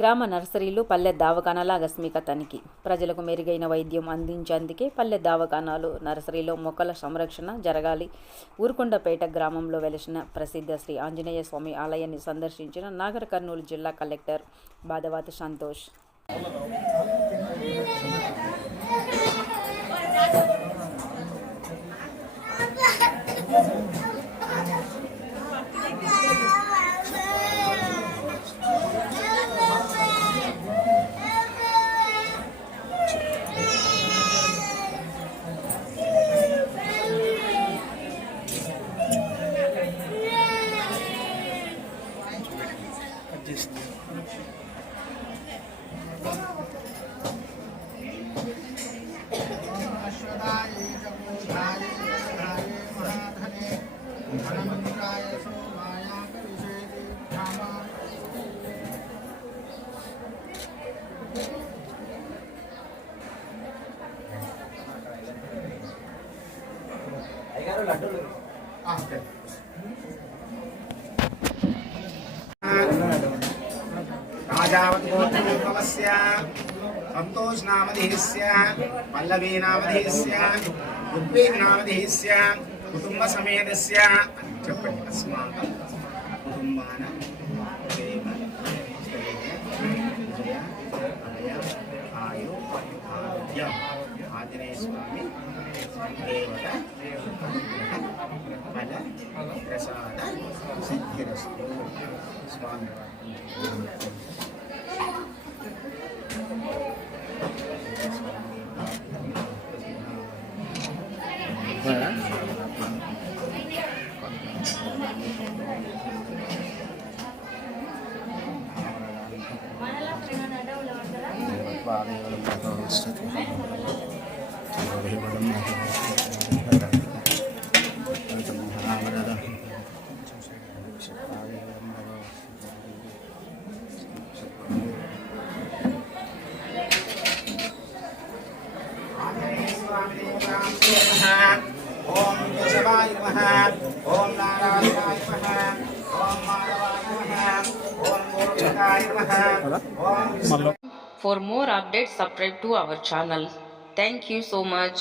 గ్రామ నర్సరీలు పల్లె దవాఖానాల ఆకస్మిక తనిఖీ. ప్రజలకు మెరుగైన వైద్యం అందించేందుకే పల్లె దవాఖానాలు, నర్సరీలో మొక్కల సంరక్షణ జరగాలి. ఊరుకొండపేట గ్రామంలో వెలిసిన ప్రసిద్ధ శ్రీ ఆంజనేయ స్వామి ఆలయాన్ని సందర్శించిన నాగర్ కర్నూలు జిల్లా కలెక్టర్ బాదవాతి సంతోష్. राजावतोत्तमस्य संतोष नामधेयस्य पल्लवी नामधेयस्य ऋग्वेद नामधेयस्य कुटुंब समेतस्य చెప్పండి अस्माकं कुटुंबानां प्रेम स्थैर्य विजय अभय आयु आरोग्य आंजनेय स्वामी देवता फल प्रसाद सिद्धिरस्तु स्वामी. ओम केशवाय नमः, ओम नारायणाय नमः, ओम माधवाय नमः, ओम गोविंदाय नमः, ओम. For more updates, subscribe to our channel. Thank you so much.